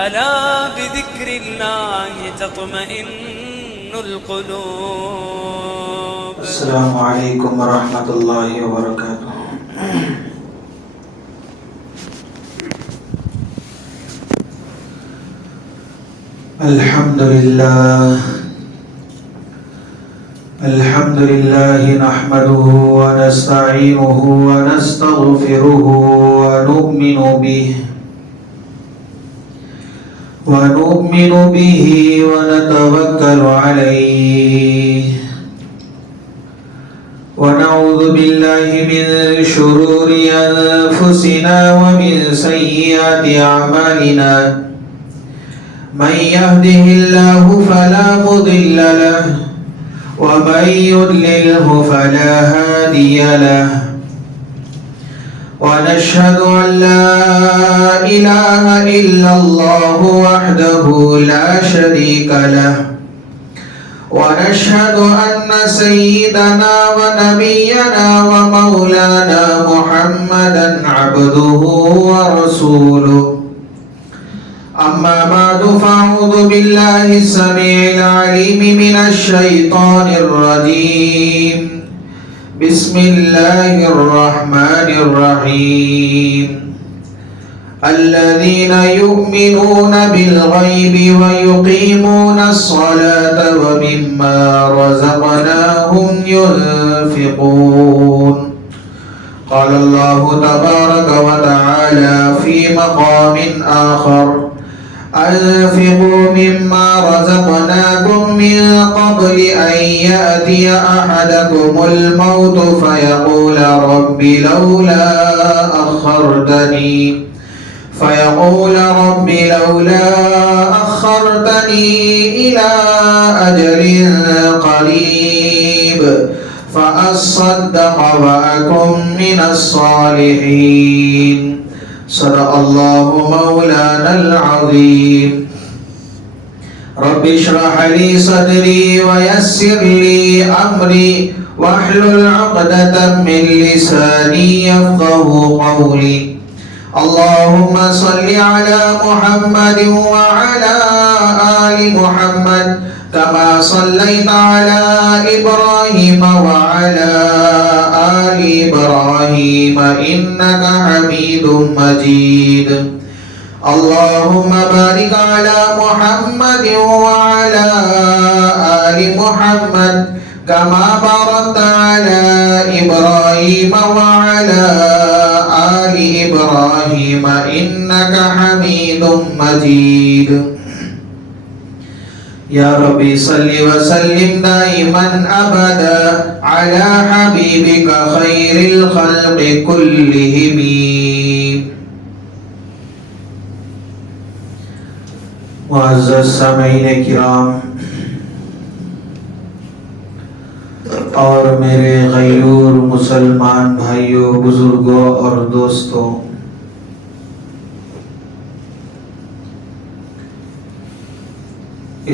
ألا بذكر الله تطمئن القلوب. السلام علیکم ورحمۃ اللہ وبرکاتہ. الحمد للہ نحمده ونستعینه ونستغفره ونؤمن به ونتوکل علیہ ونعوذ باللہ من شرور انفسنا ومن سیئات اعمالنا من يهده الله فلا مضل له ومن يضلله فلا هادي له ونشهد أن لا إله إلا الله وحده لا شريك له ونشهد أن سيدنا ونبينا ومولانا محمدا عبده ورسوله. أما بعد فأعوذ بالله السميع العليم من الشيطان الرجيم. بسم الله الرحمن الرحيم. الذين يؤمنون بالغيب ويقيمون الصلاة ومما رزقناهم ينفقون. قال الله تبارك وتعالى في مقام آخر: أنفقوا مما رزقناكم من قبل أن يأتي أحدكم الموت فيقول رب لولا أخرتني إلى أجل قريب فأصدق وأكن من الصالحين. صدق الله مولانا العظيم. رب اشرح لي صدري ويسر لي أمري واحلل عقدة من لساني يفقهوا قولي. اللهم صل على محمد وعلى آل محمد كما صليت على إبراهيم وعلى آل إبراهيم إنك حميد مجيد. اللهم بارك على محمد وعلى آل محمد كما باركت على إبراهيم وعلى آل إبراهيم إنك حميد مجيد. یا ربی صلی وسلم دائما ابدا على حبیبک خیر الخلق کلہم. معزز سامعین کرام اور میرے غیور مسلمان بھائیوں، بزرگوں اور دوستوں،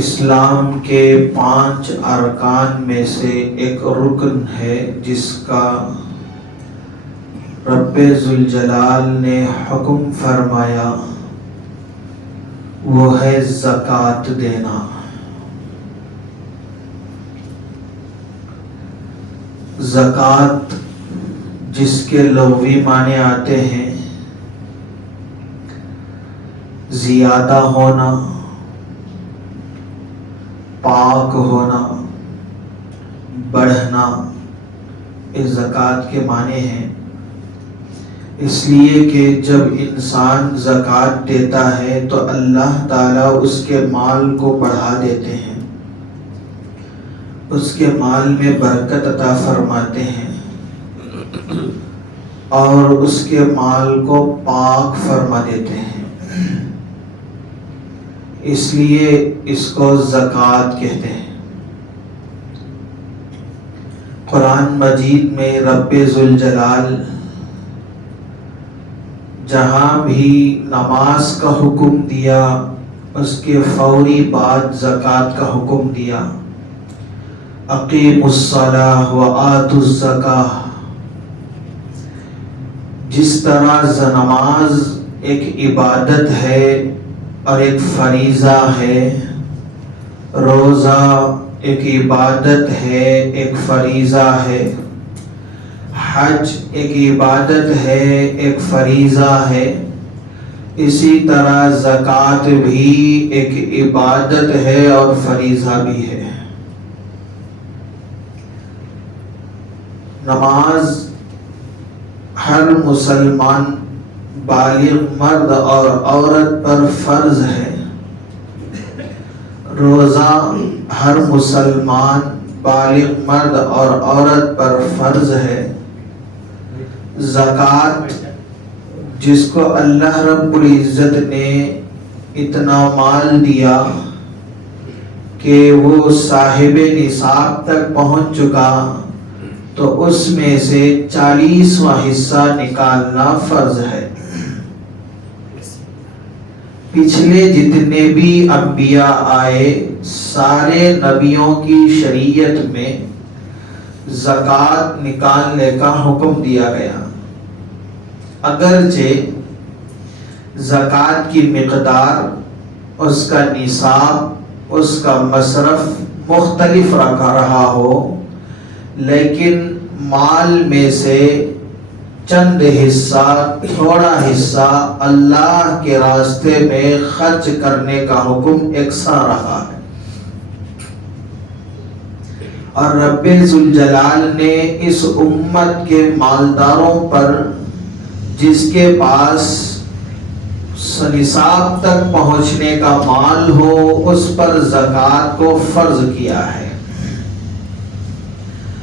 اسلام کے 5 ارکان میں سے ایک رکن ہے جس کا رب ذوالجلال نے حکم فرمایا، وہ ہے زکوٰۃ دینا. زکوٰۃ جس کے لغوی معنی آتے ہیں زیادہ ہونا، پاک ہونا، بڑھنا، اس زکوٰۃ کے معنی ہیں. اس لیے کہ جب انسان زکوٰۃ دیتا ہے تو اللہ تعالیٰ اس کے مال کو بڑھا دیتے ہیں، اس کے مال میں برکت عطا فرماتے ہیں اور اس کے مال کو پاک فرما دیتے ہیں. اس لیے اس کو زکوٰۃ کہتے ہیں. قرآن مجید میں رب ذوالجلال جہاں بھی نماز کا حکم دیا اس کے فوری بعد زکوٰۃ کا حکم دیا. اقیموا الصلاۃ وآتوا الزکاۃ. جس طرح نماز ایک عبادت ہے اور ایک فریضہ ہے. روزہ ایک عبادت ہے، ایک فریضہ ہے. حج ایک عبادت ہے، ایک فریضہ ہے. اسی طرح زکوٰۃ بھی ایک عبادت ہے اور فریضہ بھی ہے. نماز ہر مسلمان بالغ مرد اور عورت پر فرض ہے. روزہ ہر مسلمان بالغ مرد اور عورت پر فرض ہے. زکوٰۃ جس کو اللہ رب العزت نے اتنا مال دیا کہ وہ صاحب نصاب تک پہنچ چکا، تو اس میں سے 40واں حصہ نکالنا فرض ہے. پچھلے جتنے بھی انبیاء آئے، سارے نبیوں کی شریعت میں زکوٰۃ نکالنے کا حکم دیا گیا. اگرچہ زکوٰۃ کی مقدار، اس کا نصاب، اس کا مصرف مختلف رہا ہو، لیکن مال میں سے چند حصہ، تھوڑا حصہ اللہ کے راستے میں خرچ کرنے کا حکم یکساں رہا ہے. اور رب ذوالجلال نے اس امت کے مالداروں پر، جس کے پاس نصاب تک پہنچنے کا مال ہو، اس پر زکوٰۃ کو فرض کیا ہے.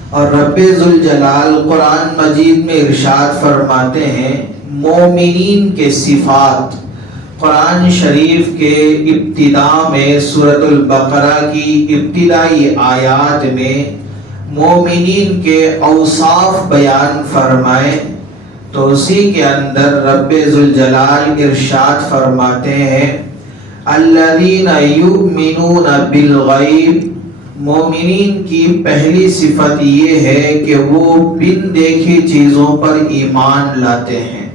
اور رب ذوالجلال قرآن مجید میں ارشاد فرماتے ہیں مومنین کے صفات. قرآن شریف کے ابتدا میں سورۃ البقرہ کی ابتدائی آیات میں مومنین کے اوصاف بیان فرمائے، تو اسی کے اندر رب ذوالجلال ارشاد فرماتے ہیں الذین یؤمنون بالغیب. مومنین کی پہلی صفت یہ ہے کہ وہ بن دیکھی چیزوں پر ایمان لاتے ہیں،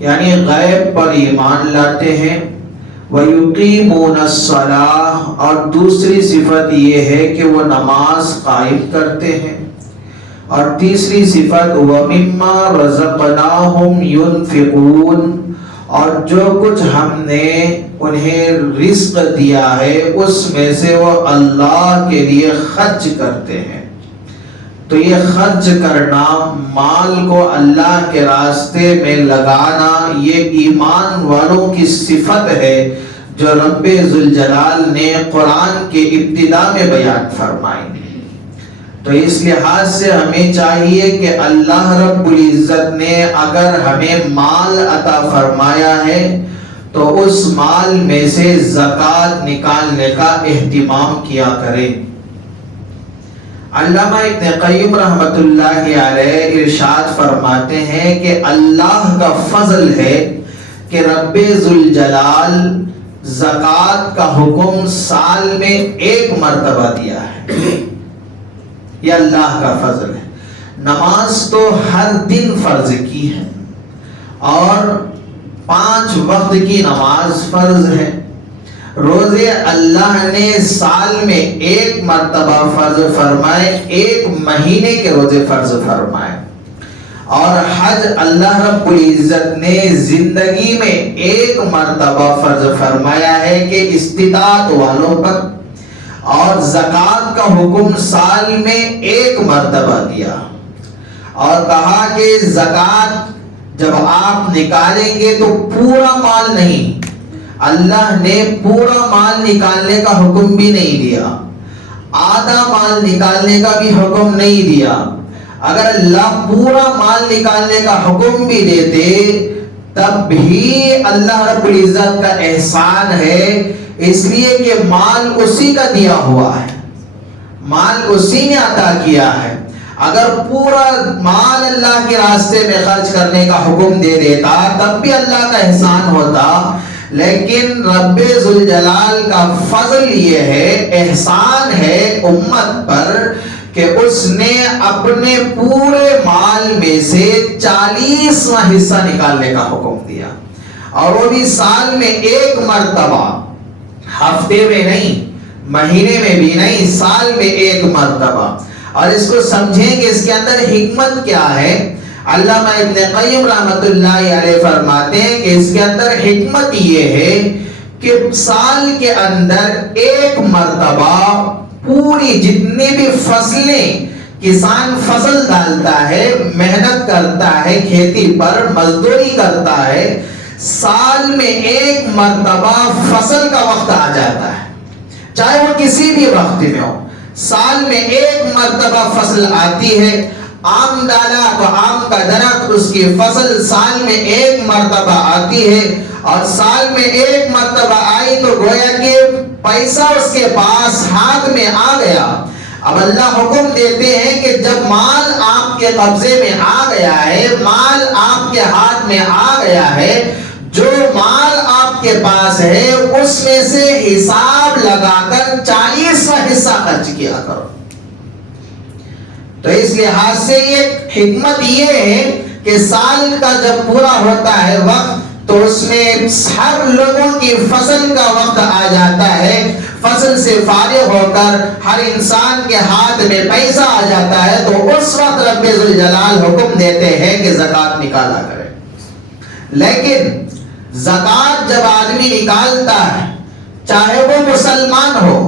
یعنی غیب پر ایمان لاتے ہیں. وَيُقِيمُونَ الصَّلَاةَ، اور دوسری صفت یہ ہے کہ وہ نماز قائم کرتے ہیں. اور تیسری صفت وَمِمَّا رَزَقْنَاهُمْ يُنْفِقُونَ، اور جو کچھ ہم نے انہیں رزق دیا ہے اس میں سے وہ اللہ کے لیے خرچ کرتے ہیں. تو یہ خرچ کرنا، مال کو اللہ کے راستے میں لگانا، یہ ایمان والوں کی صفت ہے جو رب ذوالجلال نے قرآن کے ابتدا میں بیان فرمائی. تو اس لحاظ سے ہمیں چاہیے کہ اللہ رب العزت نے اگر ہمیں مال عطا فرمایا ہے تو اس مال میں سے زکوٰۃ نکالنے کا اہتمام کیا کریں. علامہ ابن قیم رحمۃ اللہ علیہ ارشاد فرماتے ہیں کہ اللہ کا فضل ہے کہ رب ذوالجلال زکوٰۃ کا حکم سال میں ایک مرتبہ دیا ہے. یہ اللہ کا فضل ہے. نماز تو ہر دن فرض کی ہے اور 5 وقت کی نماز فرض ہے. روزے اللہ نے سال میں ایک مرتبہ فرض فرمائے، 1 مہینے کے روزے فرض فرمائے. اور حج اللہ رب العزت نے زندگی میں 1 مرتبہ فرض فرمایا ہے کہ استطاعت والوں پر. اور زکوٰۃ کا حکم سال میں 1 مرتبہ دیا اور کہا کہ زکوٰۃ جب آپ نکالیں گے تو پورا مال نہیں، اللہ نے پورا مال نکالنے کا حکم بھی نہیں دیا، آدھا مال نکالنے کا بھی حکم نہیں دیا. اگر اللہ پورا مال نکالنے کا حکم بھی دیتے تب بھی اللہ رب العزت کا احسان ہے، اس لیے کہ مال اسی کا دیا ہوا ہے، مال اسی نے عطا کیا ہے. اگر پورا مال اللہ کے راستے میں خرچ کرنے کا حکم دے دیتا تب بھی اللہ کا احسان ہوتا، لیکن رب ذوالجلال کا فضل یہ ہے، احسان ہے امت پر کہ اس نے اپنے پورے مال میں سے 40واں حصہ نکالنے کا حکم دیا. اور وہ بھی سال میں ایک مرتبہ، ہفتے میں نہیں، مہینے میں بھی نہیں، سال میں ایک مرتبہ۔ اور اس کو سمجھیں کہ اس کے اندر حکمت کیا ہے۔ علامہ ابن قیم رحمۃ اللہ علیہ فرماتے ہیں کہ اس کے اندر حکمت یہ ہے کہ سال کے اندر ایک مرتبہ پوری جتنی بھی فصلیں کسان فصل ڈالتا ہے، محنت کرتا ہے، کھیتی پر مزدوری کرتا ہے، سال میں ایک مرتبہ فصل کا وقت آ جاتا ہے، چاہے وہ کسی بھی وقت میں ہو، سال میں ایک مرتبہ فصل آتی ہے۔ آم ڈالا تو آم کا درخت، اس کی فصل سال میں ایک مرتبہ آتی ہے، اور سال میں ایک مرتبہ آئی تو گویا کہ پیسہ اس کے پاس ہاتھ میں آ گیا۔ اب اللہ حکم دیتے ہیں کہ جب مال آپ کے قبضے میں آ گیا ہے، مال آپ کے ہاتھ میں آ گیا ہے، جو مال آپ کے پاس ہے اس میں سے حساب لگا کر 40واں حصہ خرچ کیا کرو۔ تو اس لحاظ سے یہ حکمت یہ ہے کہ سال کا جب پورا ہوتا ہے وقت تو اس میں ہر لوگوں کی فصل کا وقت آ جاتا ہے، فصل سے فارغ ہو کر ہر انسان کے ہاتھ میں پیسہ آ جاتا ہے، تو اس وقت رب ذوالجلال حکم دیتے ہیں کہ زکوٰۃ نکالا کرے۔ لیکن زکوٰۃ جب آدمی نکالتا ہے، چاہے وہ مسلمان ہو،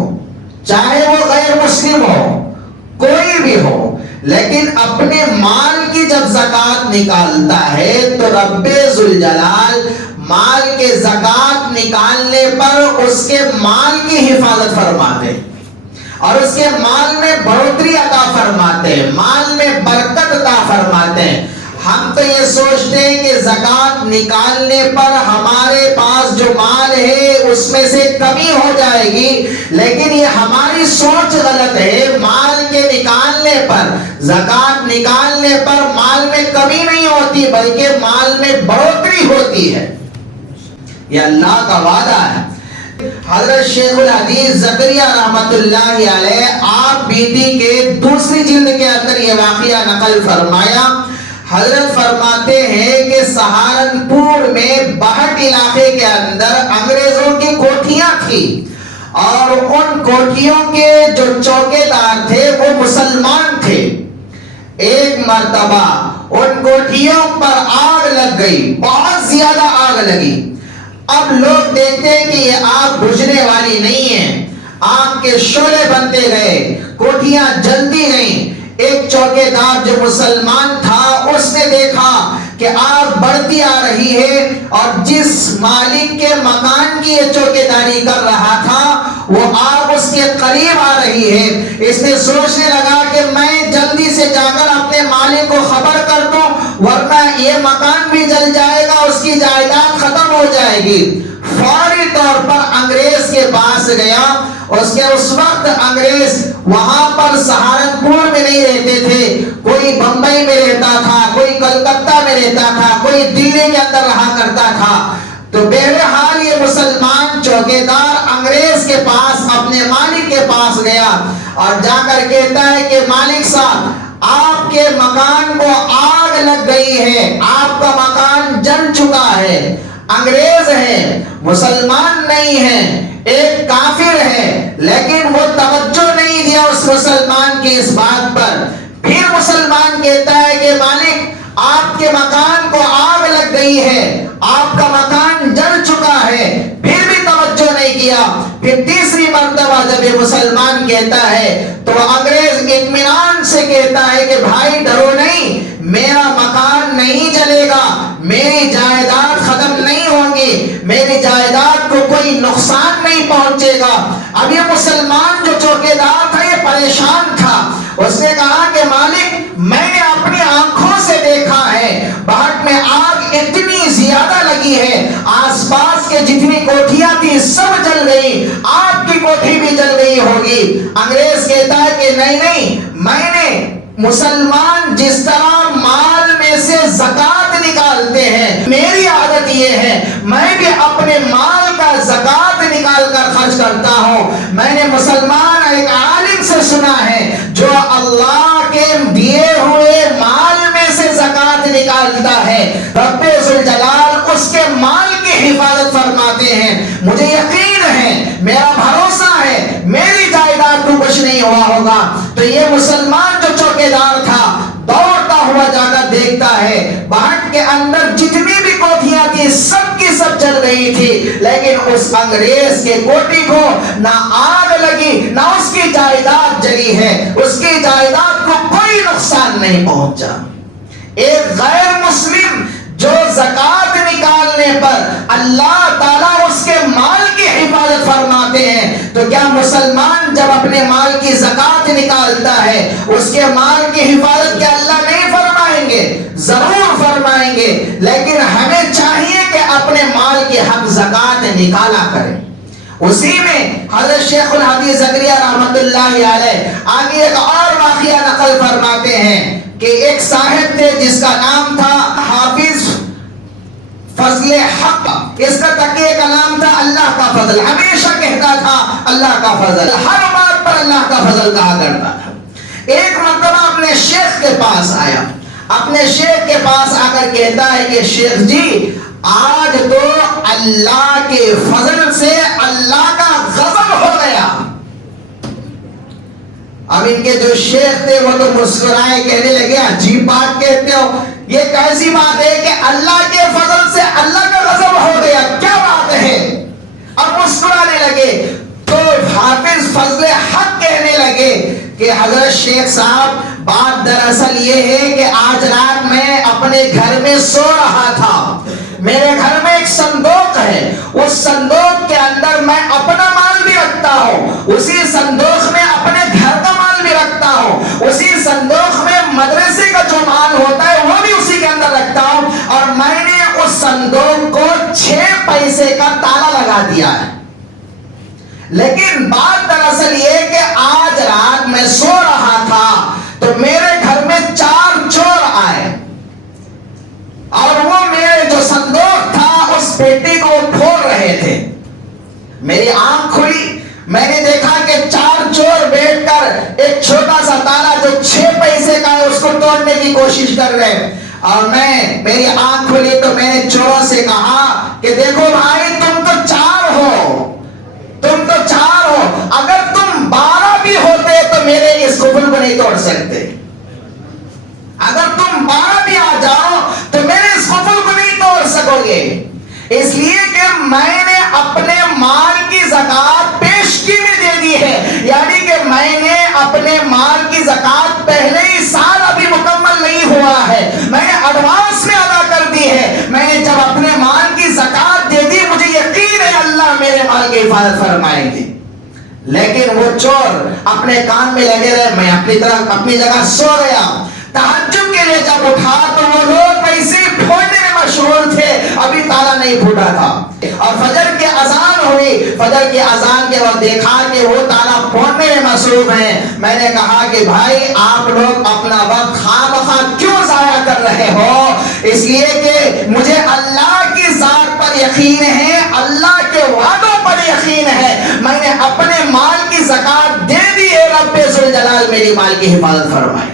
چاہے وہ غیر مسلم ہو، کوئی بھی ہو، لیکن اپنے مال کی جب زکوٰۃ نکالتا ہے تو رب ذوالجلال مال کے زکوٰۃ نکالنے پر اس کے مال کی حفاظت فرماتے اور اس کے مال میں بڑھوتری عطا فرماتے ہیں، مال میں برکت عطا فرماتے ہیں۔ ہم تو یہ سوچتے ہیں کہ زکوٰۃ نکالنے پر ہمارے پاس جو مال ہے اس میں سے کمی ہو جائے گی، لیکن یہ ہماری سوچ غلط ہے۔ مال کے نکالنے پر، زکوٰۃ نکالنے پر مال میں کمی نہیں ہوتی بلکہ مال میں بڑھوتری ہوتی ہے، یہ اللہ کا وعدہ ہے۔ حضرت شیخ الحدیث زکریا رحمت اللہ علیہ آپ بیتی کے دوسری جلد کے اندر یہ واقعہ نقل فرمایا۔ حضرت فرماتے ہیں کہ سہارنپور میں بہٹ علاقے کے اندر انگریزوں کی کوٹھیاں تھی، اور ان کوٹھیوں کے جو چوکے دار تھے وہ مسلمان تھے۔ ایک مرتبہ ان کوٹھیوں پر آگ لگ گئی، بہت زیادہ آگ لگی۔ اب لوگ دیکھتے ہیں کہ یہ آگ بجھنے والی نہیں ہے، آگ کے شعلے بنتے گئے، کوٹھیاں جلتی گئیں۔ ایک چوکے دار جو مسلمان تھا اس نے دیکھا کہ آگ بڑھتی آ رہی ہے، اور جس مالک کے مکان کی یہ چوکے داری کر رہا تھا وہ آگ اس کے قریب آ رہی ہے۔ اس نے سوچنے لگا کہ میں جلدی سے جا کر اپنے مالک کو خبر کر دوں، ورنہ یہ مکان بھی جل جائے گا، اس کی جائیداد ختم ہو جائے گی۔ فوری طور پر انگریز کے پاس گیا۔ اس وقت انگریز وہاں پر سہارنپور میں نہیں رہتے تھے، کوئی بمبئی میں رہتا تھا، کوئی کلکتہ میں رہتا تھا، کوئی دلی کے اندر رہا کرتا تھا۔ تو بہرحال یہ مسلمان چوکیدار انگریز کے پاس، اپنے مالک کے پاس گیا اور جا کر کہتا ہے کہ مالک صاحب، آپ کے مکان کو آگ لگ گئی ہے، آپ کا مکان جل چکا ہے۔ انگریز ہے، مسلمان نہیں ہے، ایک کافر ہے، لیکن وہ توجہ نہیں دیا اس مسلمان کی اس بات پر۔ پھر مسلمان کہتا ہے کہ مالک، آپ کے مکان کو آگ لگ گئی ہے، آپ کا مکان جل چکا ہے، پھر بھی توجہ نہیں کیا۔ پھر تیسری مرتبہ جب یہ مسلمان کہتا ہے تو انگریز اطمینان سے کہتا ہے کہ بھائی ڈرو نہیں، میرا مکان نہیں جلے گا، میری جائیداد ختم نہیں ہوگی، میری جائیداد کو کوئی نقصان نہیں پہنچے گا۔ اب یہ مسلمان جو چوکیدار تھا یہ پریشان تھا، اس نے کہا کہ مالک، میں نے اپنی آنکھوں سے دیکھا ہے بہٹ میں آگ اتنی زیادہ لگی ہے، آس پاس کے جتنی کوٹھیاں تھی سب جل گئی، آپ کی کوٹھی بھی جل گئی ہوگی۔ انگریز کہتا ہے کہ نہیں، میں نے مسلمان جس طرح مال میں سے زکوٰۃ نکالتے ہیں، میری عادت یہ ہے میں بھی اپنے مال کا زکوٰۃ نکال کر خرچ کرتا ہوں۔ میں نے مسلمان ایک عالم سے سنا ہے جو اللہ کے دیے ہوئے مال میں سے زکوٰۃ نکالتا ہے، رب ذوالجلال اس کے مال کی مجھے یقین ہے، میرا بھروسہ ہے میری جائیداد کو کچھ نہیں ہوا ہوگا۔ تو یہ مسلمان جو چوکیدار تھا دوڑتا ہوا جا کر دیکھتا ہے بہٹ کے اندر جتنی بھی کوٹھیاں تھی سب کی سب جل رہی تھی، لیکن اس انگریز کے کوٹھی کو نہ آگ لگی نہ اس کی جائیداد جلی ہے، اس کی جائیداد کو کوئی نقصان نہیں پہنچا۔ ایک غیر مسلم جو زکوٰۃ نکالنے پر اللہ تعالیٰ اس کے مال کی حفاظت فرماتے ہیں، تو کیا مسلمان جب اپنے مال کی زکوٰۃ نکالتا ہے اس کے مال کی حفاظت کیا اللہ نہیں فرمائیں گے؟ ضرور فرمائیں گے، لیکن ہمیں چاہیے کہ اپنے مال کی حق زکوٰۃ نکالا کریں۔ اسی میں حضرت شیخ الحدیث زکریا رحمت اللہ علیہ آگے ایک اور واقعہ نقل فرماتے ہیں کہ ایک صاحب تھے جس کا نام تھا حافظ فضل حق۔ اس کا تقیہ کا نام تھا اللہ کا فضل، ہمیشہ کہتا تھا اللہ کا فضل، ہر بات پر اللہ کا فضل کہا کرتا تھا۔ ایک مرتبہ اپنے شیخ کے پاس آیا، اپنے شیخ کے پاس آ کر کہتا ہے کہ شیخ جی آج تو اللہ کے فضل سے اللہ کا غضب ہو گیا۔ اب ان کے جو شیخ تھے وہ تو مسکرائے، کہنے لگے عجیب بات کہتے ہو، یہ کیسی بات ہے کہ اللہ کے فضل سے اللہ کا غضب ہو گیا، کیا بات ہے؟ اب مسکرانے لگے تو حافظ فضل حق کہنے لگے کہ حضرت شیخ صاحب بات دراصل یہ ہے کہ آج رات میں اپنے گھر میں سو رہا تھا، میرے گھر میں ایک صندوق ہے، اس صندوق کے اندر میں اپنا مال بھی رکھتا ہوں، اسی صندوق میں اپنے گھر کا مال بھی رکھتا ہوں، اسی صندوق میں مدرسے کا جو مال ہوتا ہے وہ بھی اسی کے اندر رکھتا ہوں، اور میں نے اس صندوق کو 6 پیسے کا تالا لگا دیا ہے۔ لیکن بات دراصل یہ کہ آج رات میں سو رہا تھا تو میرے گھر میں 4 چور آئے اور وہ میرے جو صندوق تھا اس پیٹی کو پھوڑ رہے تھے۔ میری آنکھ کھلی، میں نے دیکھا کہ 4 چور بیٹھ کر ایک چھوٹا سا تالا جو 6 پیسے کا ہے اس کو توڑنے کی کوشش کر رہے ہیں، اور میری آنکھ کھلی تو میں نے چوروں سے کہا کہ دیکھو بھائی تم تو 4 ہو، تم تو 4 ہو، اگر تم 12 بھی ہوتے تو میرے اس قفل کو نہیں توڑ سکتے، اگر تم 12 بھی آ جاؤ تو میرے اس قفل کو نہیں توڑ سکو گے، اس لیے کہ میں نے اپنے مال کی زکوٰۃ پیشگی میں دے دی ہے، یعنی کہ میں نے اپنے مال کی زکوٰۃ پہلے ہی سال ابھی مکمل نہیں ہوا ہے، میں نے ایڈوانس میں ادا کر دی ہے، میں نے جب اپنے مال کی زکوٰۃ دے دی مجھے یقین ہے اللہ میرے مال کی حفاظت فرمائیں گے۔ لیکن وہ چور اپنے کام میں لگے رہے، میں اپنی جگہ سو گیا۔ تہجد کے لیے جب اٹھا تو وہ لوگ ویسے پھوڑنے میں مشغول تھے، ابھی تالا نہیں پھوٹا تھا، اور فجر کی اذان ہوئی، فجر کی اذان کے وقت دیکھا کہ وہ تالا پھوڑنے میں مصروف ہیں۔ میں نے کہا کہ بھائی آپ لوگ اپنا وقت خواہ بخواہ کیوں ضائع کر رہے ہو؟ اس لیے کہ مجھے اللہ کی ذات پر یقین ہے، اللہ کے وعدوں پر یقین ہے، میں نے اپنے مال کی زکوٰۃ دے دی ہے، رب ذوالجلال میری مال کی حفاظت فرمائے۔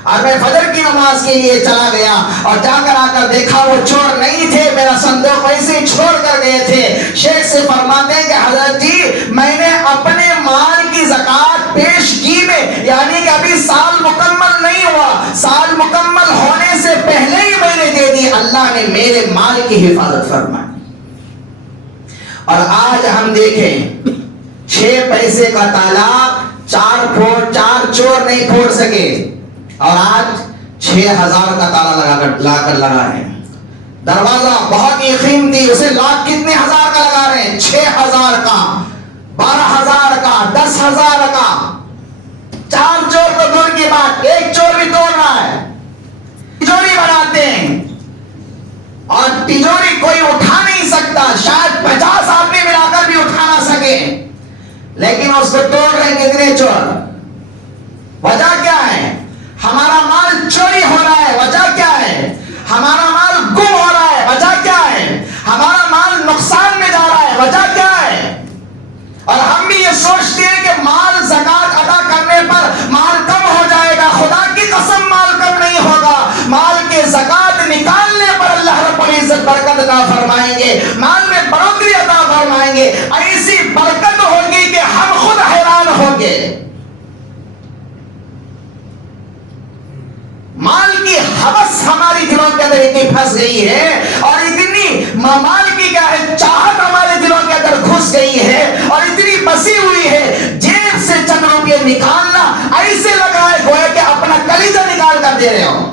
اور میں فجر کی نماز کے لیے چلا گیا اور جا کر آ کر دیکھا وہ چور نہیں تھے، میرا صندوق ویسے ہی چھوڑ کر گئے تھے۔ شیخ سے فرماتے ہیں کہ حضرت جی میں نے اپنے مال کی زکوٰۃ پیشگی میں، یعنی کہ ابھی سال مکمل نہیں ہوا، سال مکمل ہونے سے پہلے ہی میں نے دے دی، اللہ نے میرے مال کی حفاظت فرمائی۔ اور آج ہم دیکھیں 6 پیسے کا تالا 4 چور نہیں پھوڑ سکے، اور آج 6000 کا تالا لگا رہے ہیں۔ دروازہ بہت ہی قیمتی، اسے لاکھ کتنے ہزار کا لگا رہے ہیں، 6000 کا، 12000 کا، 10000 کا۔ 4 چور تو دور کی بات، ایک چور بھی توڑ رہا ہے۔ تجوری بناتے ہیں اور تجوری کوئی اٹھا نہیں سکتا، شاید 50 آدمی ملا کر بھی اٹھا نہ سکے، لیکن اس کو توڑ رہے ہیں کتنے چور؟ وجہ کیا ہے؟ ہمارا مال چوری ہو رہا ہے، وجہ کیا ہے؟ ہمارا مال گم ہو رہا ہے، وجہ کیا ہے؟ ہمارا مال نقصان میں جا رہا ہے، وجہ کیا ہے؟ اور ہم بھی یہ سوچتے ہیں کہ مال زکوٰۃ ادا کرنے پر مال کم ہو جائے گا، خدا کی قسم مال کم نہیں ہوگا، مال کے زکوٰۃ نکالنے پر اللہ رب العزت برکت عطا فرمائیں گے، مال میں بڑھوتری عطا فرمائیں گے۔ گے، ایسی برکت ہوگی کہ ہم خود حیران ہوں گے۔ مال کی ہوس ہماری دلوں کے اندر اتنی پھنس گئی ہے، اور اتنی مال کی کیا ہے چاہت ہمارے دلوں کے اندر گھس گئی ہے، اور اتنی بسی ہوئی ہے، جیب سے چند روپے نکالنا ایسے لگ رہا ہے گویا کہ اپنا کلیجہ نکال کر دے رہے ہو۔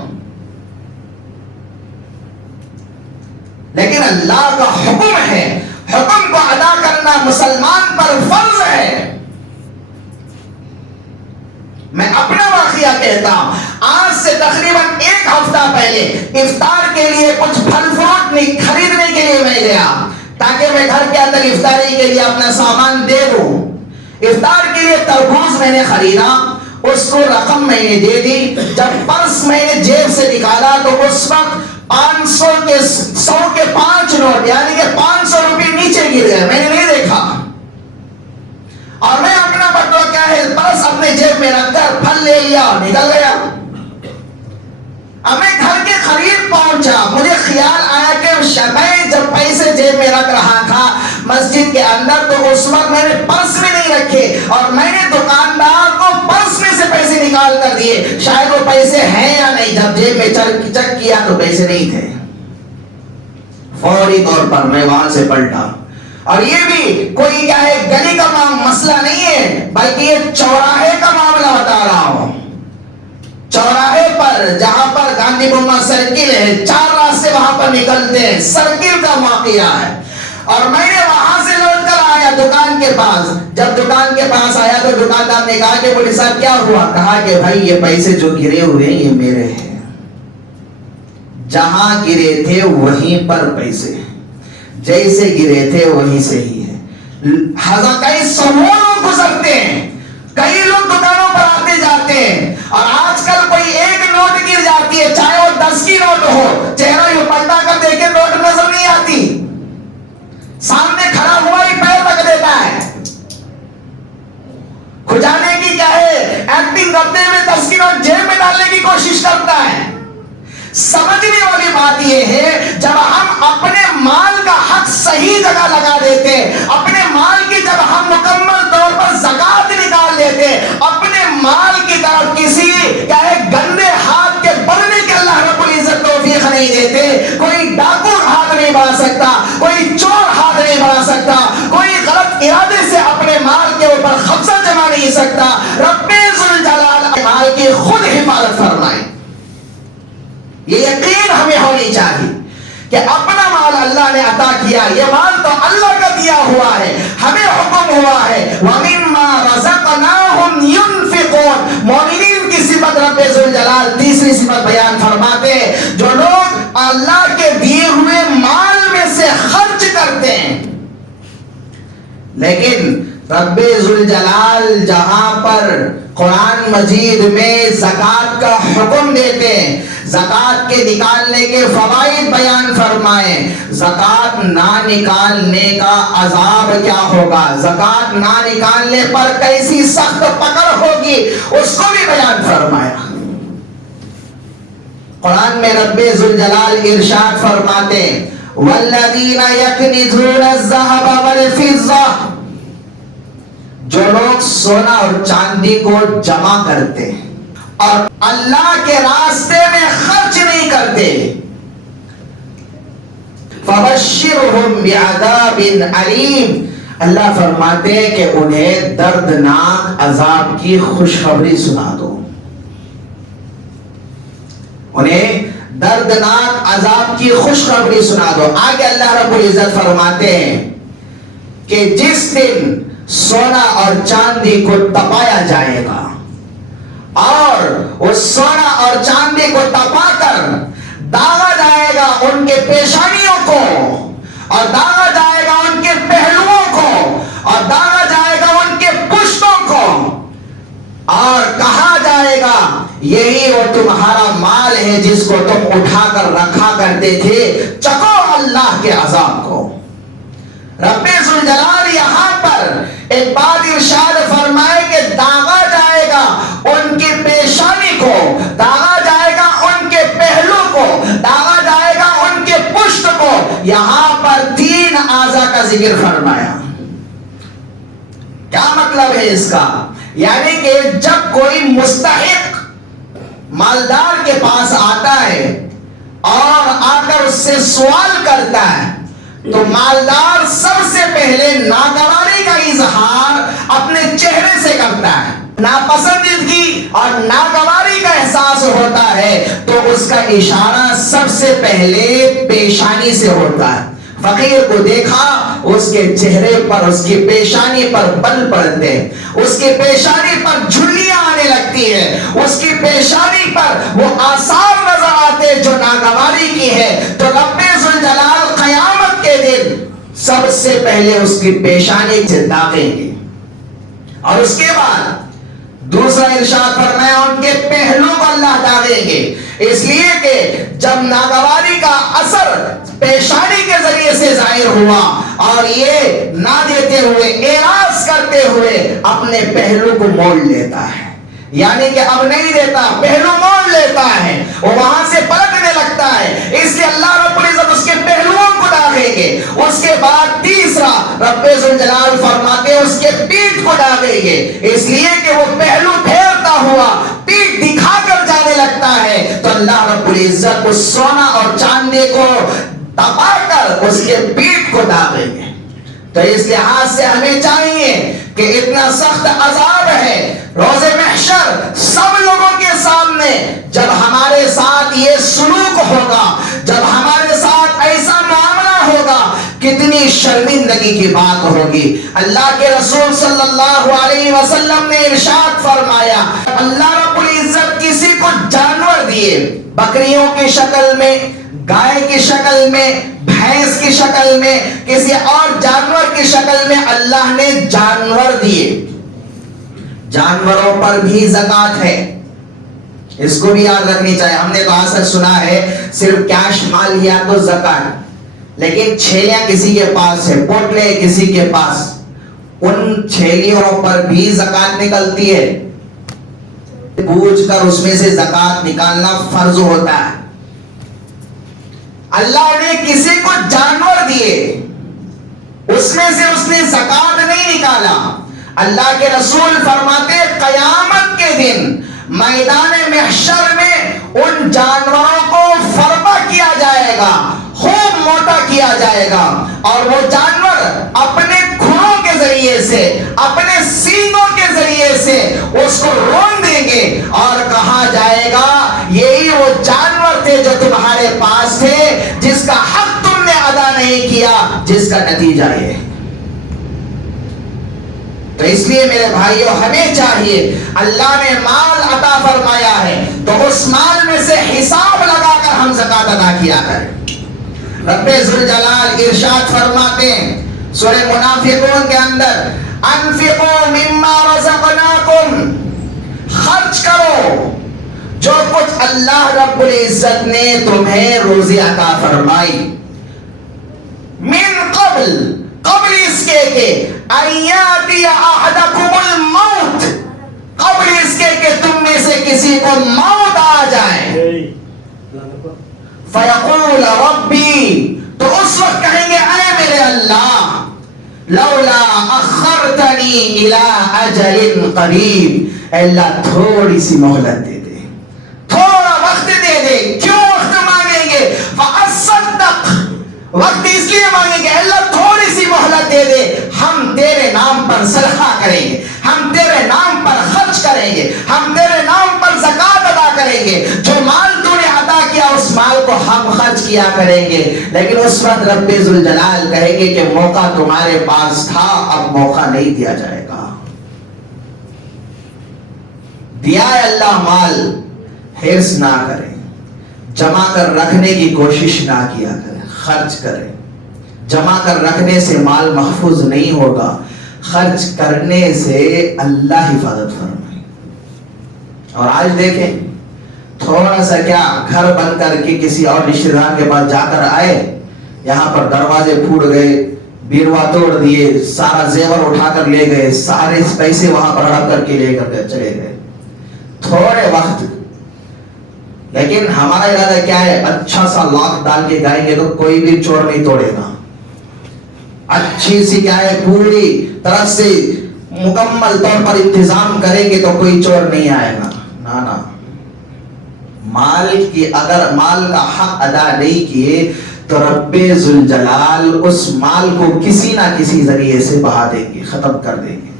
لیکن اللہ کا حکم ہے، حکم کو ادا کرنا مسلمان پر فرض ہے۔ میں اپنا واقعہ کہتا ہوں، آج سے تقریباً 1 ہفتہ پہلے افطار کے لیے کچھ پھل فروٹ خریدنے کے لیے میں گیا، تاکہ میں گھر کے اندر افطاری کے لیے اپنا سامان دے دوں۔ افطار کے لیے تربوز میں نے خریدا، اس کو رقم میں نے دے دی۔ جب پرس میں نے جیب سے نکالا تو اس وقت 500 کے 100 کے 5 نوٹ، یعنی کہ 500 روپے نیچے گر گئے، میں نے نہیں دیکھا، اور میں اپنا بٹوا کیا ہے پرس اپنے جیب میں رکھ کر پھل لے لیا اور نکل گیا۔ اب میں گھر کے قریب پہنچا، مجھے خیال آیا کہ میں جب پیسے جیب میں رکھ رہا تھا مسجد کے اندر تو اس وقت میں نے پرس میں نہیں رکھے، اور میں نے دکاندار کو پرس میں سے پیسے نکال کر دیے، شاید وہ پیسے ہیں یا نہیں۔ جب جیب میں چیک کیا تو پیسے نہیں تھے، فوری طور پر میں وہاں سے پلٹا۔ اور یہ بھی کوئی کیا ہے گلی کا مسئلہ نہیں ہے، بلکہ یہ چوراہے کا معاملہ بتا رہا ہوں۔ چوراہے پر جہاں پر گاندھی بوما سرکل ہے، 4 راستے وہاں پر نکلتے ہیں، سرکل کا واقعہ ہے۔ اور میں نے وہاں سے لوٹ کر آیا دکان کے پاس۔ جب دکان کے پاس آیا تو دکاندار نے کہا کہ بولے صاحب کیا ہوا؟ کہا کہ بھائی یہ پیسے جو گرے ہوئے ہیں یہ میرے ہیں، جہاں گرے تھے وہیں پر پیسے، جیسے گرے تھے وہیں سے ہی ہے۔ کئی سو لوگ گزرتے ہیں، کئی لوگ دکانوں پر آتے جاتے ہیں، اور آج کل کوئی ایک نوٹ گر جاتی ہے، چاہے وہ 10 کی نوٹ ہو، چہرہ یوں پلٹا کر دیکھے نوٹ نظر نہیں آتی، سامنے کھڑا ہوا ہی پیر رکھ دیتا ہے، کھجانے کی کیا ہے ایکٹنگ کرتے ہوئے 10 کی نوٹ جیب میں ڈالنے کی کوشش کرتا ہے۔ سمجھنے والی بات یہ ہے جب ہم اپنے مال کا حق صحیح جگہ لگا دیتے، اپنے مال کی جب ہم مکمل طور پر زکات نکال دیتے، اپنے مال کی طرف کسی کیا ہے گندے ہاتھ کے بڑھنے کے اللہ رب العزت توفیق نہیں دیتے۔ کوئی ڈاکو ہاتھ نہیں بڑھا سکتا، کوئی چور ہاتھ نہیں بڑھا سکتا، کوئی غلط ارادے سے اپنے مال کے اوپر قبضہ جما نہیں سکتا۔ رب ذوالجلال مال کی خود حفاظت فرمائے، یہ یقین ہمیں ہونی چاہیے کہ اپنا مال اللہ نے عطا کیا، یہ مال تو اللہ کا دیا ہوا ہے، ہمیں حکم ہوا ہے وَمِمَّا رَزَقْنَاهُمْ يُنْفِقُونَ۔ مومنین کی صفت رب ذوالجلال تیسری صفت بیان فرماتے ہیں، جو لوگ اللہ کے دیے ہوئے مال میں سے خرچ کرتے ہیں۔ لیکن رب ذوالجلال جہاں پر قرآن مجید میں زکوٰۃ کا حکم دیتے ہیں، زکوٰۃ کے نکالنے کے فوائد بیان فرمائیں، زکوٰۃ نہ نکالنے کا عذاب کیا ہوگا، زکوٰۃ نہ نکالنے پر کیسی سخت پکڑ ہوگی، اس کو بھی بیان فرمایا۔ قرآن میں رب ذوالجلال ارشاد فرماتے ہیں والذین یکنزون الذهب والفضة، جو لوگ سونا اور چاندی کو جمع کرتے اور اللہ کے راستے میں خرچ نہیں کرتے، فبشرهم بعذاب علیم، اللہ فرماتے ہیں کہ انہیں دردناک عذاب کی خوشخبری سنا دو، انہیں دردناک عذاب کی خوشخبری سنا دو۔ آگے اللہ رب العزت فرماتے ہیں کہ جس دن سونا اور چاندی کو تپایا جائے گا، اور اس سونا اور چاندی کو تپا کر داغا جائے گا ان کے پیشانیوں کو، اور داغا جائے گا ان کے پہلوؤں کو، اور داغا جائے گا ان کے پشتوں کو، اور کہا جائے گا یہی وہ تمہارا مال ہے جس کو تم اٹھا کر رکھا کرتے تھے، چکھو اللہ کے عذاب کو۔ رب ذوالجلال یہاں پر ایک بات ارشاد فرمائے کہ داغا جائے گا ان کی پیشانی کو، داغا جائے گا ان کے پہلو کو، داغا جائے گا ان کے پشت کو۔ یہاں پر 3 اعضاء کا ذکر فرمایا، کیا مطلب ہے اس کا؟ یعنی کہ جب کوئی مستحق مالدار کے پاس آتا ہے اور آ کر اس سے سوال کرتا ہے تو مالدار سب سے پہلے ناگواری کا اظہار اپنے چہرے سے کرتا ہے. ناپسندیدگی اور ناگواری کا احساس ہوتا ہے تو اس کا اشارہ سب سے پہلے پیشانی سے ہوتا ہے. فقیر کو دیکھا, اس کے چہرے پر, اس کی پیشانی پر بل پڑتے ہیں, اس کی پیشانی پر جھلیاں آنے لگتی ہے, اس کی پیشانی پر وہ آثار نظر آتے جو ناگواری کی ہے. تو رب ذوالجلال قیامت کے دن سب سے پہلے اس کی پیشانی سے داغیں گے, اور اس کے بعد دوسرا ارشاد فرمایا ان کے پہلو کو اللہ داغیں گے, اس لیے کہ جب ناگواری کا اثر پیشانی کے ذریعے سے ظاہر ہوا اور یہ نہ دیتے ہوئے, اعراض کرتے ہوئے اپنے پہلو کو موڑ لیتا ہے, یعنی کہ اب نہیں دیتا, پہلو موڑ لیتا ہے, وہ وہاں سے پلٹنے لگتا ہے. اس لیے اللہ رب العزت اس کے پہلوؤں کو داغیں گے. اس کے بعد تیسرا رب ذوالجلال فرماتے ہیں اس کے پیٹھ کو داغیں گے, اس لیے کہ وہ پہلو پھیرتا ہوا پیٹھ دکھا کر جانے لگتا ہے. تو اللہ رب العزت اس سونا اور چاندی کو دبا کر اس کے پیٹھ کو داغیں گے. تو اس لحاظ سے ہمیں چاہیے کہ اتنا سخت عذاب ہے روز محشر سب لوگوں کے سامنے. جب ہمارے ساتھ یہ سلوک ہوگا, جب ہمارے ساتھ ایسا معاملہ ہوگا, کتنی شرمندگی کی بات ہوگی. اللہ کے رسول صلی اللہ علیہ وسلم نے ارشاد فرمایا, اللہ رب العزت کسی کو جانور دیے, بکریوں کی شکل میں, گائے کی شکل میں, بھینس کی شکل میں, کسی اور جانور کی شکل میں اللہ نے جانور دیے. جانوروں پر بھی زکات ہے, اس کو بھی یاد رکھنی چاہیے. ہم نے تو آج تک سنا ہے صرف کیش مال لیا تو زکات, لیکن چھیلیاں کسی کے پاس ہے, پوٹلے کسی کے پاس, ان چھیلیوں پر بھی زکات نکلتی ہے. پوچھ کر اس میں سے زکات نکالنا فرض ہوتا ہے. اللہ نے کسی کو جانور دیے, اس میں سے اس نے زکات نہیں نکالا. اللہ کے رسول فرماتے قیامت کے دن میدان محشر میں ان جانوروں کو فربہ کیا جائے گا, خوب موٹا کیا جائے گا, اور وہ جانور اپنے کھروں کے ذریعے سے, اپنے سینگوں کے ذریعے سے اس کو رون دیں گے, اور کہا جائے گا یہی وہ جانور تھے جو تمہارے پاس تھے, جس کا حق تم نے ادا نہیں کیا, جس کا نتیجہ یہ. تو اس لیے میرے بھائیوں ہمیں چاہیے, اللہ نے مال عطا فرمایا ہے تو اس مال میں سے حساب لگا کر ہم زکات ادا کیا کریں. رب ذوالجلال ارشاد فرماتے ہیں سورہ منافقون کے اندر, انفقوا مما رزقناکم, خرچ کرو جو کچھ اللہ رب العزت نے تمہیں روزی عطا فرمائی. من قبل اس کے کہ ایاتی احدکم الموت, قبل اس کے کہ تم میں سے کسی کو موت آ جائے. فیقول ربی, تو اس وقت کہیں گے اے میرے اللہ, لولا اخرتنی الی اجل قریب, اللہ تھوڑی سی مہلت دے دے, تھوڑا وقت دے دے. کیوں وقت مانگیں گے؟ فاصدق, وقت اس لیے مانگیں گے اللہ تھوڑی سی مہلت دے دے, ہم تیرے نام پر صدقہ کریں گے, ہم تیرے نام پر خرچ کریں گے, ہم تیرے نام پر زکات ادا کریں گے, جو مال تو نے عطا کیا اس مال کو ہم خرچ کیا کریں گے. لیکن اس وقت رب ذوالجلال کہیں گے کہ موقع تمہارے پاس تھا, اب موقع نہیں دیا جائے گا. دیا ہے اللہ مال, حرص نہ کریں, جمع کر رکھنے کی کوشش نہ کیا کریں, خرچ کریں. جمع کر رکھنے سے مال محفوظ نہیں ہوگا, خرچ کرنے سے اللہ حفاظت فرمائے. اور آج دیکھیں تھوڑا سا کیا گھر بند کر کے کسی اور رشتہ دار کے پاس جا کر آئے, یہاں پر دروازے پھوٹ گئے, بیروا توڑ دیے, سارا زیور اٹھا کر لے گئے, سارے پیسے وہاں پر ہڑپ کر کے لے کر چلے گئے. تھوڑے وقت, لیکن ہمارا ارادہ کیا ہے, اچھا سا لاک ڈال کے جائیں گے تو کوئی بھی چور نہیں توڑے گا. اچھی سی کیا ہے, پوری طرف سے مکمل طور پر انتظام کریں گے تو کوئی چور نہیں آئے گا، نا، اگر مال کا حق ادا نہیں کیے تو رب ذوالجلال اس مال کو کسی نہ کسی ذریعے سے بہا دیں گے، ختم کر دیں گے۔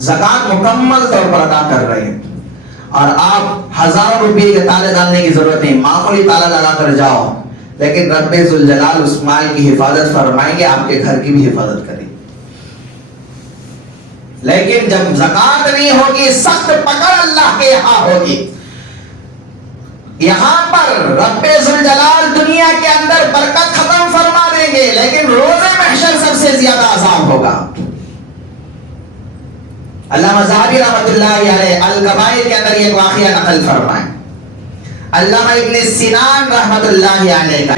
زکات مکمل طور پر ادا کر رہے ہیں اور آپ ہزاروں روپے کے تالے ڈالنے کی ضرورت نہیں، معمولی تالا لگا کر جاؤ، لیکن رب ذوالجلال اس مال کی حفاظت فرمائیں گے، آپ کے گھر کی بھی حفاظت کریں گے۔ لیکن جب زکات نہیں ہوگی، سخت پکڑ اللہ کے یہاں ہوگی۔ یہاں پر رب ذوالجلال دنیا کے اندر برکت ختم فرما دیں گے، لیکن روز محشر سب سے زیادہ عذاب ہوگا۔ علامہ ذہبی رحمۃ اللہ علیہ الکبائر کے اندر ایک واقعہ نقل فرمائیں۔ علامہ ابن سینان رحمۃ اللہ علیہ کا،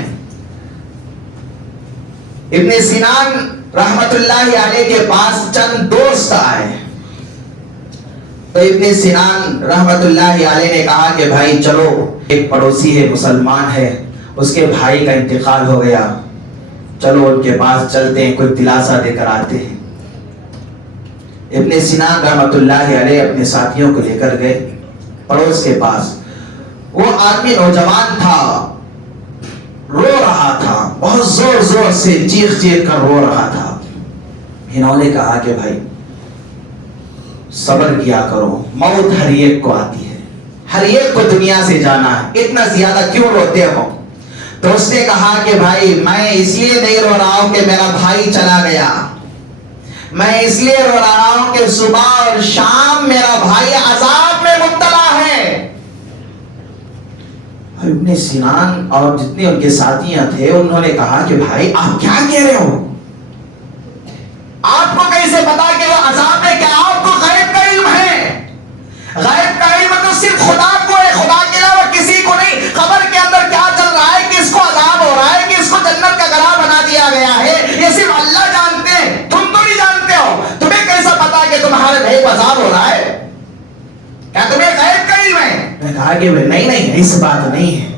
ابن سینان رحمۃ اللہ علیہ کے پاس چند دوست آئے تو ابن سینان رحمۃ اللہ علیہ نے کہا کہ بھائی چلو، ایک پڑوسی ہے، مسلمان ہے، اس کے بھائی کا انتقال ہو گیا، چلو ان کے پاس چلتے ہیں، کوئی دلاسا دے کر آتے ہیں۔ ابن سینان رحمۃ اللہ علیہ اپنے ساتھیوں کو لے کر گئے پڑوس کے پاس۔ وہ آدمی نوجوان تھا، رو رہا تھا، بہت زور زور سے چیخ چیخ کر رو رہا تھا۔ انہوں نے کہا کہ بھائی صبر کیا کرو، موت ہر ایک کو آتی ہے، ہر ایک کو دنیا سے جانا ہے، اتنا زیادہ کیوں روتے ہو؟ تو اس نے کہا کہ بھائی میں اس لیے نہیں رو رہا ہوں کہ میرا بھائی چلا گیا، میں اس لیے رو رہا ہوں کہ صبح اور شام میرا بھائی عذاب میں مبتلا ہے۔ ابن سینان اور جتنے ان کے ساتھیاں تھے انہوں نے کہا کہ بھائی آپ کیا کہہ رہے ہو؟ آپ کو کیسے پتا کہ وہ عذاب میں؟ کیا آپ کو غیب کا علم ہے؟ غیب کا علم تو صرف خدا کو ہے، خدا کے علاوہ کسی کو نہیں۔ خبر کے اندر کیا چل رہا ہے، کس کو عذاب ہو رہا ہے، کس کو جنت کا گڑھا بنا دیا گیا ہے، یہ صرف اللہ جانتے ہیں، تم تو نہیں جانتے ہو۔ تمہیں کیسا پتا کہ تمہارے بھائی کو عذاب ہو رہا ہے؟ کیا تمہیں غیب کا علم ہے؟ میں کہا کہ نہیں اس بات نہیں ہے،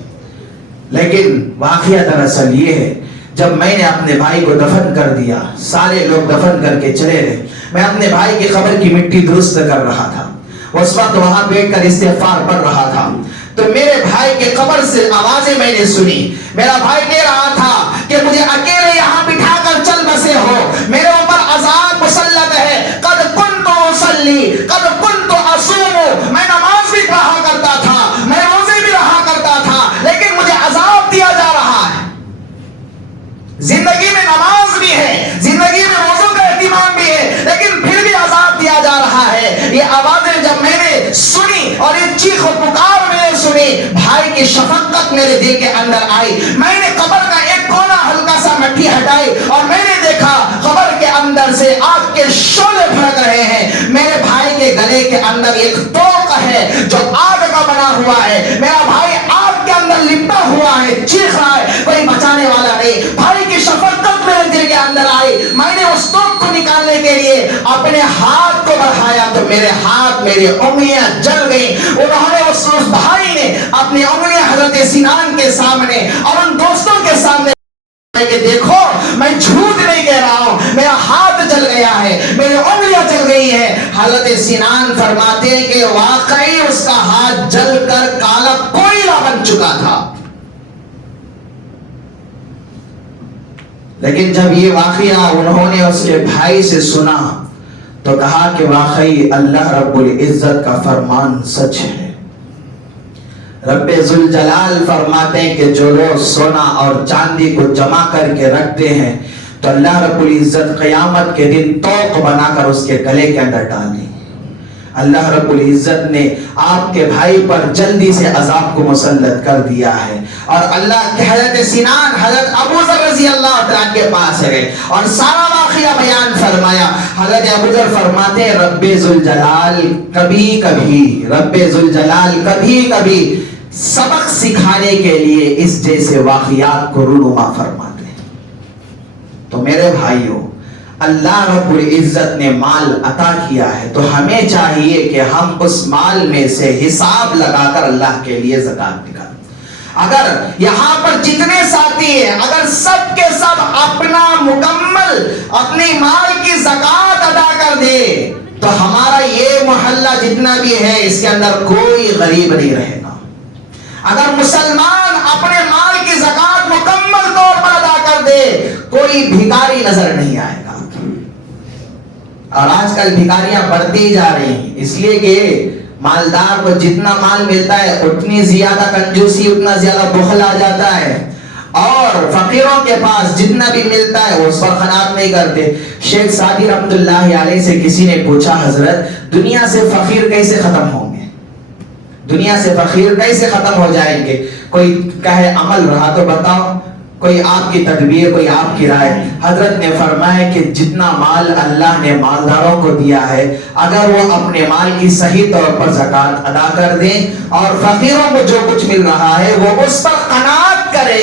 لیکن واقعہ دراصل یہ ہے، جب میں نے اپنے بھائی کو دفن کر دیا، سارے لوگ دفن کر کے چلے گئے، میں اپنے بھائی کی قبر کی مٹی درست کر رہا تھا، اس وقت وہاں بیٹھ کر استغفار پڑھ رہا تھا، تو میرے بھائی کے قبر سے آوازیں میں نے سنی۔ میرا بھائی کہہ رہا تھا کہ مجھے اکیلے یہاں بٹھا کر چل بسے ہو، میرے اوپر عذاب مسلط ہے، قد کنت اصلی قد کنت اصوم، میں نماز بھی پڑھا کرتا تھا، میں روزے بھی رہا کرتا تھا، لیکن مجھے عذاب دیا جا رہا ہے۔ زندگی میں نماز بھی ہے، زندگی میں روزوں کا اہتمام بھی ہے، لیکن پھر بھی عذاب دیا جا رہا ہے۔ یہ آوازیں جب میں نے سنی اور یہ چیخ و پکار میں نے سنی، بھائی کی شفقت میرے دل کے اندر آئی۔ میں نے قبر کا ایک کونا ہلکا سا مٹی ہٹائی اور میں نے دیکھا قبر کے اندر سے آگ کے شعلے بھڑک رہے ہیں۔ میرے بھائی کے گلے کے اندر ایک توق ہے جو آگ کا بنا ہوا ہے، میرا بھائی آگ کے اندر لپٹا ہوا ہے، چیخ رہا ہے، کوئی بچانے والا نہیں۔ بھائی کی شفقت میرے دل کے اندر آئی، میں نے اس توق کو نکالنے کے لیے اپنے ہاتھ کو بڑھایا تو میرے ہاتھ، میری انگلیاں جل گئیں۔ انہوں نے اس بھائی نے اپنی انگلیاں حضرت سینان کے سامنے اور ان دوستوں کے سامنے کہ دیکھو میں جھوٹ نہیں کہہ رہا ہوں، میرا ہاتھ جل گیا ہے، میری انگلیاں جل گئی ہیں۔ حضرت سینان فرماتے ہیں کہ واقعی اس کا ہاتھ جل کر کالا کوئلہ بن چکا تھا۔ لیکن جب یہ واقعہ انہوں نے اس کے بھائی سے سنا تو کہا کہ واقعی اللہ رب العزت کا فرمان سچ ہے۔ رب ذوالجلال فرماتے ہیں کہ جو لوگ سونا اور چاندی کو جمع کر کے رکھتے ہیں تو اللہ رب العزت قیامت کے دن توق بنا کر اس کے گلے کے اندر ڈال دیں۔ اللہ رب العزت نے آپ کے بھائی پر جلدی سے عذاب کو مسلط کر دیا ہے، اور اللہ کے حضرت سینان حضرت ابو ذر رضی اللہ عنہ کے پاس گئے اور سارا واقعہ بیان فرمایا۔ حضرت ابو ذر فرماتے ہیں رب ذوالجلال کبھی کبھی سبق سکھانے کے لیے اس جیسے واقعات کو رونما فرماتے ہیں۔ تو میرے بھائیوں، اللہ رب العزت نے مال عطا کیا ہے تو ہمیں چاہیے کہ ہم اس مال میں سے حساب لگا کر اللہ کے لیے زکات نکالیں۔ اگر یہاں پر جتنے ساتھی ہیں، اگر سب کے سب اپنا مکمل اپنی مال کی زکات ادا کر تو ہمارا یہ محلہ جتنا بھی ہے اس کے اندر کوئی غریب نہیں رہے گا. اگر مسلمان اپنے مال کی زکات مکمل طور پر ادا کر دے کوئی بھکاری نظر نہیں آئے گا. اور آج کل بھکاریاں بڑھتی جا رہی ہیں، اس لیے کہ مالدار کو جتنا مال ملتا ہے اتنی زیادہ کنجوسی، اتنا زیادہ بخل آ جاتا ہے، اور فقیروں کے پاس جتنا بھی ملتا ہے وہ اس پر قناعت نہیں کرتے. شیخ سعدی رحمۃ اللہ علیہ سے کسی نے پوچھا، حضرت دنیا سے فقیر کیسے ختم ہوں گے، دنیا سے فقیر کیسے ختم ہو جائیں گے؟ کوئی کہے عمل رہا تو بتاؤ، کوئی آپ کی تدبیر، کوئی آپ کی رائے. حضرت نے فرمایا کہ جتنا مال اللہ نے مالداروں کو دیا ہے اگر وہ اپنے مال کی صحیح طور پر زکات ادا کر دیں اور فقیروں کو جو کچھ مل رہا ہے وہ اس پر قناعت کرے،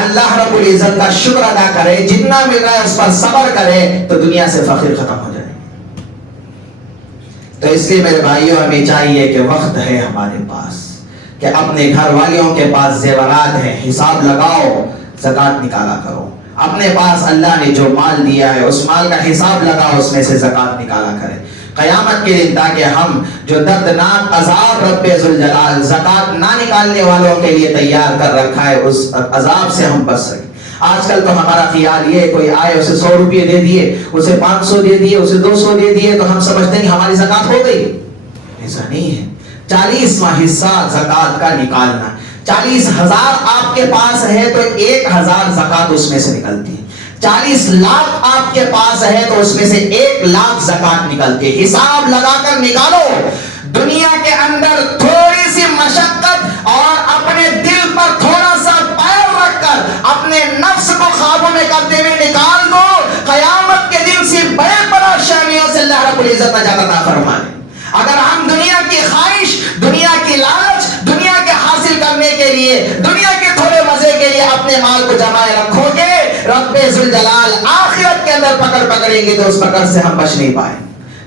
اللہ رب العزت کا شکر ادا کرے، جتنا مل رہا ہے اس پر صبر کرے، تو دنیا سے فقیر ختم ہو جائے. تو اس لیے میرے بھائیوں ہمیں چاہیے کہ وقت ہے ہمارے پاس کہ اپنے گھر والوں کے پاس زیورات ہیں، حساب لگاؤ، زکات نکالا کرو. اپنے پاس اللہ نے جو مال دیا ہے اس مال کا حساب لگاؤ، اس میں سے زکات نکالا کرے. قیامت کے دن تاکہ ہم جو دردناک عذاب رب ذوالجلال زکات نہ نکالنے والوں کے لیے تیار کر رکھا ہے اس عذاب سے ہم بچ سکیں. آج کل تو ہمارا خیال یہ، کوئی آئے اسے 100 روپئے دے دیے، اسے 500 دے دیے، اسے 200 دے دیے تو ہم سمجھتے ہیں کہ ہماری زکات ہو گئی. ایسا نہیں ہے. 40واں حصہ زکات کا نکالنا. 40,000 آپ کے پاس ہے تو 1,000 زکات اس میں سے نکلتی ہے. 40 لاکھ آپ کے پاس ہے تو اس میں سے 1 لاکھ زکات نکلتی ہے. حساب لگا کر نکالو. دنیا کے اندر تھوڑی سی مشقت اور اپنے دل پر تھوڑا سا پیر رکھ کر اپنے نفس کو قابو میں کرتے ہوئے نکال دو، قیامت کے دن سے بڑے پریشانیوں سے اللہ رب العزت نجات عطا فرمائے. اگر ہم دنیا کی خواہش، دنیا کی لالچ، دنیا کے حاصل کرنے کے لیے، دنیا کے تھوڑے مزے کے لیے اپنے مال کو جمائے رکھو گے، رب ذوالجلال آخرت کے اندر پکڑیں گے تو اس پکڑ سے ہم بچ نہیں پائیں.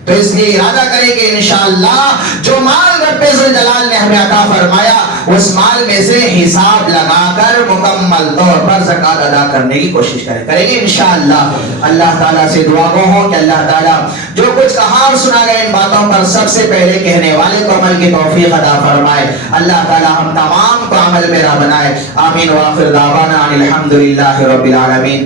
تو اس لیے ارادہ کریں کہ انشاءاللہ جو مال رب ذوالجلال نے ہمیں عطا فرمایا اس مال میں سے حساب لگا کر مکمل طور پر زکات ادا کرنے کی کوشش کریں گے انشاءاللہ. اللہ تعالیٰ سے دعا گو ہوں کہ اللہ تعالیٰ جو کچھ کہا اور سنا گیا ان باتوں پر سب سے پہلے کہنے والے کو عمل کی توفیق عطا فرمائے. اللہ تعالیٰ ہم تمام کو عمل میرا بنائے. آمین. وآخر دعوانا الحمدللہ رب العالمین.